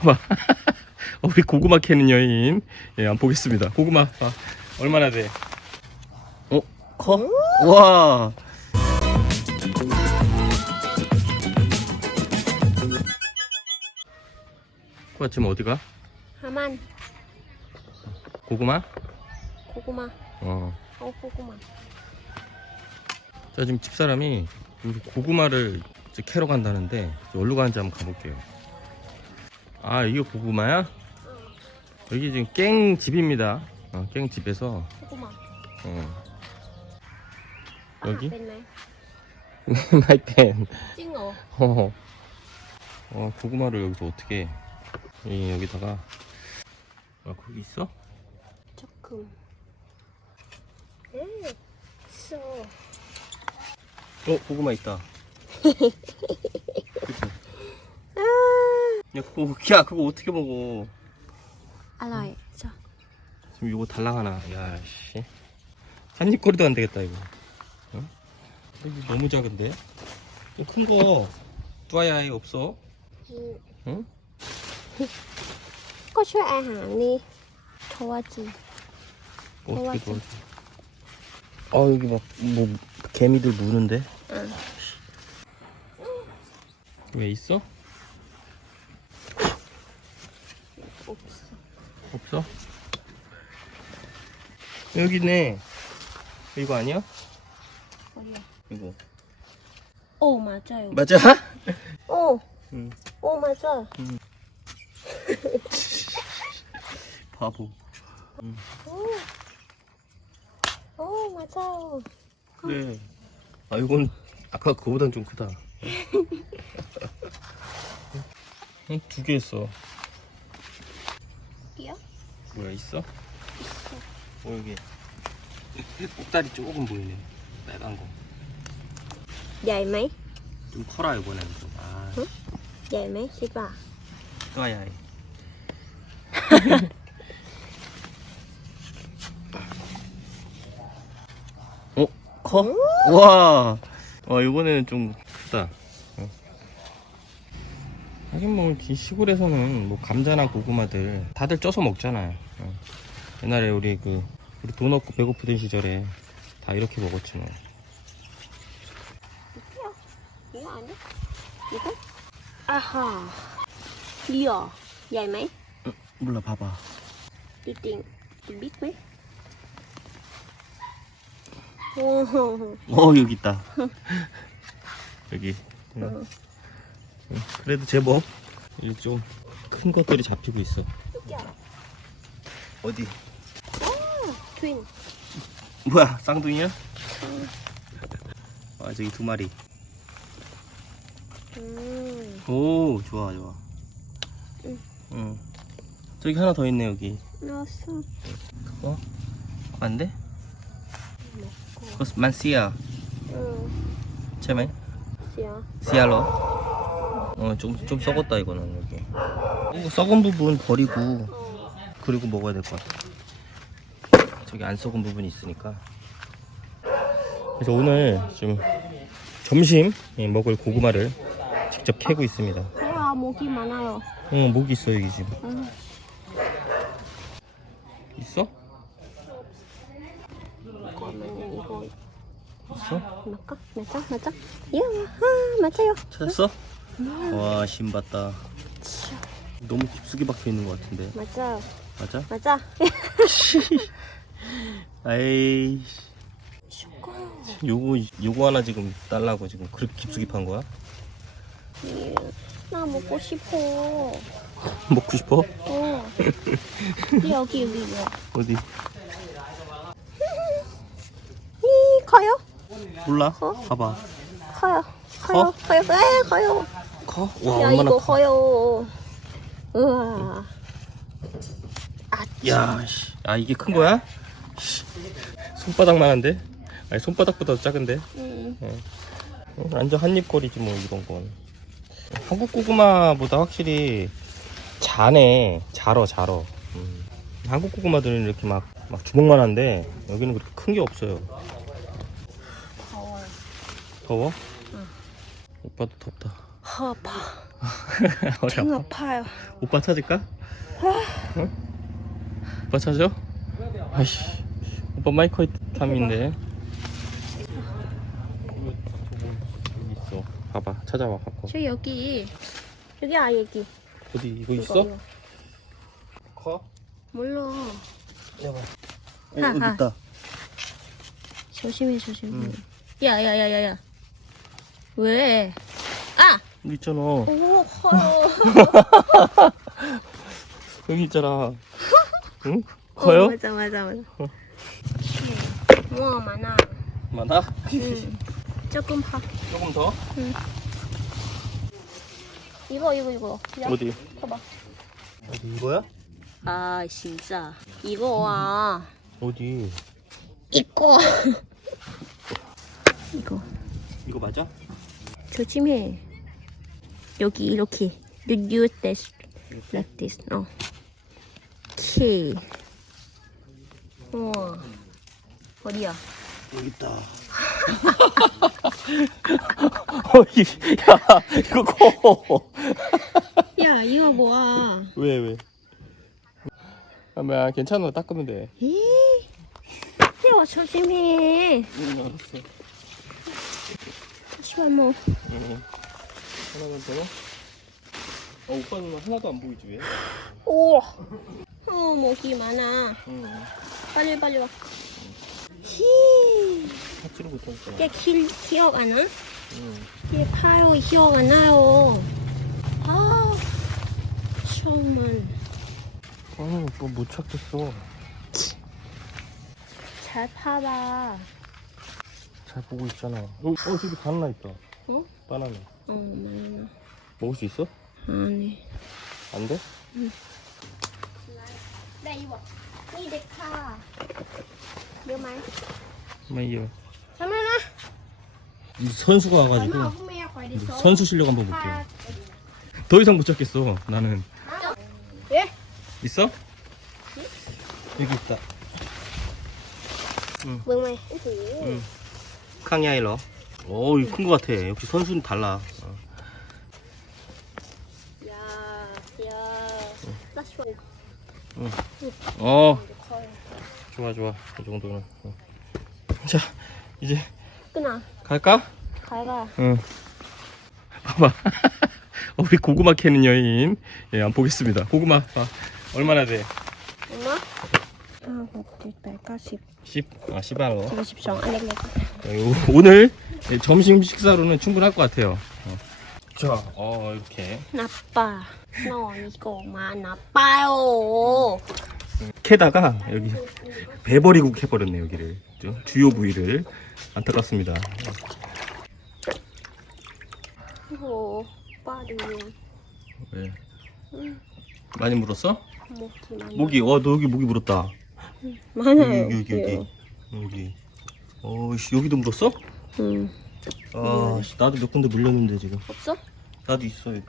봐봐. 어, 우리 고구마 캐는 여인. 예, 한번 보겠습니다. 고구마, 봐. 얼마나 돼? 어, 커? 와. 코아 지금 어디가? 하만 고구마? 고구마 어. 어 고구마 자, 지금 집사람이 여기 고구마를 이제 캐러 간다는데, 어디로 가는지 한번 가볼게요. 아 이거 고구마야? 응. 여기 지금 깽 집입니다. 어, 깽 집에서. 고구마. 어. 아, 여기? 마이펜. 찡어. 어. 어. 고구마를 여기서 어떻게? 이 여기다가. 아 거기 있어? 조금. 음, 있어. 어 고구마 있다. 그치? 아. 야, 그거, 야, 그거 어떻게 먹어? อร่อยจ้ะ 지금 이거 달랑하나? 야, 씨. 한입거리도 안 되겠다, 이거. 어? 이거 너무 작은데? 좀 큰 거, 뚜아야이 없어? อืม 응? ก็ช่วยอาหารนี่โทวาจิ 어떻게 도와줘. 도와줘? 아, 여기 막, 뭐, 개미들 무는데? อ่ะ 왜 있어? 없어? 여기 있네 이거 아니야? 어디야? 이거. 어 맞아요. 맞아? 어. 응. 어 맞아. 응. 바보. 응. 어. 어 맞아요. 그래. 아 이건 아까 그거보단 좀 크다. 두 개 있어. 뭐야 있어? 있어. 어 여기 목다리 조금 보이네. 빨간 거. 얇아? 좀 커라 이번에는 좀. 아, 응? 얇아? 씨바. 또야. 어? 커? 와. 와 이번에는 좀 크다. 하긴 뭐 시골에서는 뭐 감자나 고구마들 다들 쪄서 먹잖아요. 어. 옛날에 우리 그 우리 돈 없고 배고프던 시절에 다 이렇게 먹었지 뭐 이거야 이거 아니야? 이거? 아하. 이야 얇네 어, 몰라 봐봐. 이띵 빅왜? 오, 어 여기 있다. 여기. 어. 그래도 제법 뭐? 좀큰 것들이 잡히고 있어. 어디? 트윈. 뭐야, 쌍둥이야? 음. 아, 저기 두 마리. 음. 오, 좋아, 좋아. 음. 응. 저기 하나 더 있네, 여기. 나왔어. 그거? 안 돼? 그거 만시야. 응. 제발. 시야. 시야로. 어, 좀, 좀 썩었다 이거는 여기 어, 썩은 부분 버리고 그리고 먹어야 될 것 같아 저기 안 썩은 부분이 있으니까 그래서 오늘 좀 점심 예, 먹을 고구마를 직접 캐고 있습니다 그래요 목이 많아요 응 목이 있어요, 여기 지금 응. 있어? 이거 있어? 맞까? 맞아? 맞아? 야, 아, 맞아요 찾았어? 응? 와, 신 봤다. 너무 깊숙이 박혀 있는 것 같은데. 맞아. 맞아? 맞아. 아이. 요거 요거 하나 지금 달라고 지금 그렇게 깊숙이 판 거야? 나 먹고 싶어. 먹고 싶어? 어. 여기 여기 여기. 어디? 이 커요? 몰라. 어? 봐봐. 커요. 커요. 어? 커요. 에 커요. 커? 와, 야 얼마나 이거 커? 커요. 우와. 아, 야, 씨. 아 이게 큰 거야? 손바닥만한데? 아니 손바닥보다 작은데? 음. 완전 한입거리지 뭐 이런 건. 한국 고구마보다 확실히 자네, 자러 자러. 음. 한국 고구마들은 이렇게 막, 막 주먹만 한데 여기는 그렇게 큰 게 없어요. 더워요. 더워? 응. 오빠도 덥다. 허 아파. 등 어려. 아파요. 오빠 찾을까? 아. 어? 오빠 찾아? 아이씨. 오빠 마이크 탐인데. 이거 저거 여기 있어. 봐봐. 찾아와 갖고. 저 여기 여기 아 여기 어디 이거 있어? 커? 몰라. 내봐. 어, 아, 아. 여기 있다. 조심해 조심해. 음. 응. 야야야야야. 왜? 아 여기 있잖아 오 커요. 여기 있잖아 응? 커요? 어, 맞아 맞아 맞아. 어. 우와 많아. 많아? 응. 조금 봐. 조금 더? 이거 이거 이거. 야, 어디? 봐봐. 어디 이거야? 아 진짜 이거 와 어디? 이거 이거 이거 맞아? 조심해. 여기 이렇게 you use this like this. 어. 키. 우와. 어디야? 여기 있다 어이 야 이거 커 야 이거 뭐야? 왜 왜? 아마 괜찮아 닦으면 돼. 이. 야 조심해. 응 알았어. 잠시만 뭐. 응. 하나만 더. 어 오빠는 하나도 안 보이지 왜? 오. 어 목이 많아. 응. 빨리 빨리 와. 히. 찾지를 못하니까. 얘 길, 기억 안 나? 응. 얘 파요 기억 안 나요. 아, 정말 아니 뭐못 찾겠어. 잘 파봐. 잘 보고 있잖아. 어, 어 저기 바나나 있다. 어? 바나나. 어, 많아. 먹을 수 있어? 아니. 안 돼? 나 이거. 이내 카. 몇 말? 마이요. 잠깐만. 선수가 와가지고 선수 실력 한번 볼게요. 더 이상 못 찾겠어. 나는. 예? 있어? 여기 있다. 뭐 말? 응. 캉야일러. 오, 이거 큰 거 같아. 역시 선수는 달라. 어. 야, 야. 나 좋아. 어, 좋아, 좋아. 이 정도는. 어. 자, 이제 끊어. 갈까? 가가. 응. 봐봐. 우리 고구마 캐는 여인. 예, 한번 보겠습니다. 고구마. 봐. 얼마나 돼? 엄마? 아, 백가십. 10, 아, 10알로. 이거 십정 안 되겠네. 오늘 점심 식사로는 충분할 것 같아요. 어. 자, 어, 이렇게. 나빠. 너 이거만 나빠요. 캐다가 여기 배버리고 캐버렸네 여기를 주- 주요 부위를 안타깝습니다 이거 빠르면 왜 응. 많이 물었어? 목이 많아. 모기 어너 여기 모기 물었다 많아요. 여기 여기 여기 여기 어씨 여기도 물었어? 응. 아 씨, 나도 몇 군데 물렸는데 지금 없어? 나도 있어 여기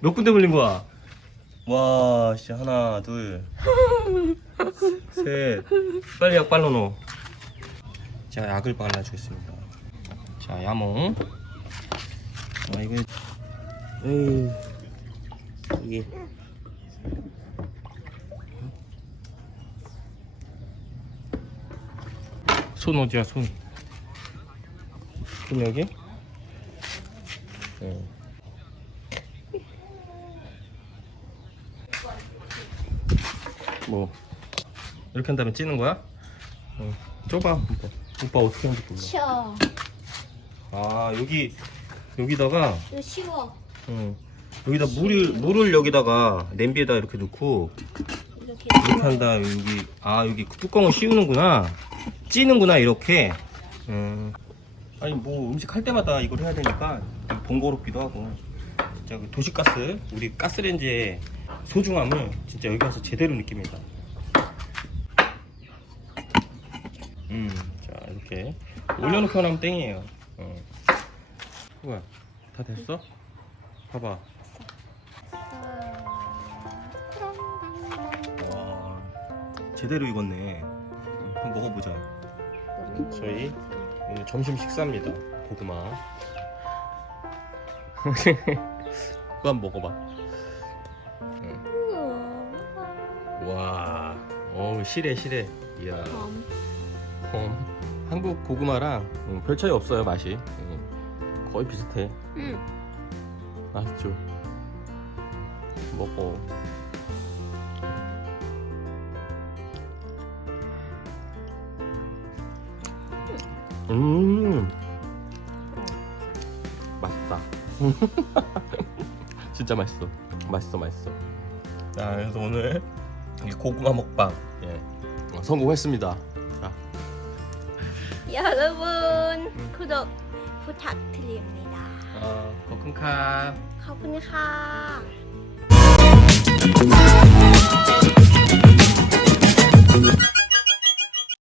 몇 군데 물린 거야? 와 씨 하나 둘 셋 빨리 약 빨라 넣어 자 약을 발라주겠습니다 자 야몽 아 이거 에이 이게 손 어디야 손? 손 여기? 네. 뭐 이렇게 한 다음에 찌는 거야? 어. 좁아 오빠. 오빠 어떻게 하는지 몰라 쉬어. 아 여기 여기다가 이거 쉬워. 어, 여기다 물을 물을 여기다가 냄비에다 이렇게 넣고 이렇게. 한 다음에 여기 아 여기 뚜껑을 씌우는구나 찌는구나 이렇게 음. 아니 뭐 음식 할 때마다 이걸 해야 되니까 좀 번거롭기도 하고 진짜 그 도시가스 우리 가스레인지의 소중함을 진짜 여기 와서 제대로 느낍니다 음자 이렇게 올려놓고 나면 땡이에요 어. 뭐야 다 됐어? 봐봐 제대로 익었네 음, 한번 먹어보자 저희 오늘 점심 식사입니다 고구마 그거 한번 먹어봐. 와, 어우 실해 실해. 이야. 음. 어, 한국 고구마랑 음, 별 차이 없어요 맛이. 음, 거의 비슷해. 응. 맛있죠. 먹어. 음, 맛있다. 진짜 맛있어. 맛있어, 맛있어. 자, 그래서 오늘 이 고구마 먹방 예, 어, 성공했습니다. 자, 여러분 구독 부탁드립니다. 어, 거큰카. ขอบคุณค่ะ Thank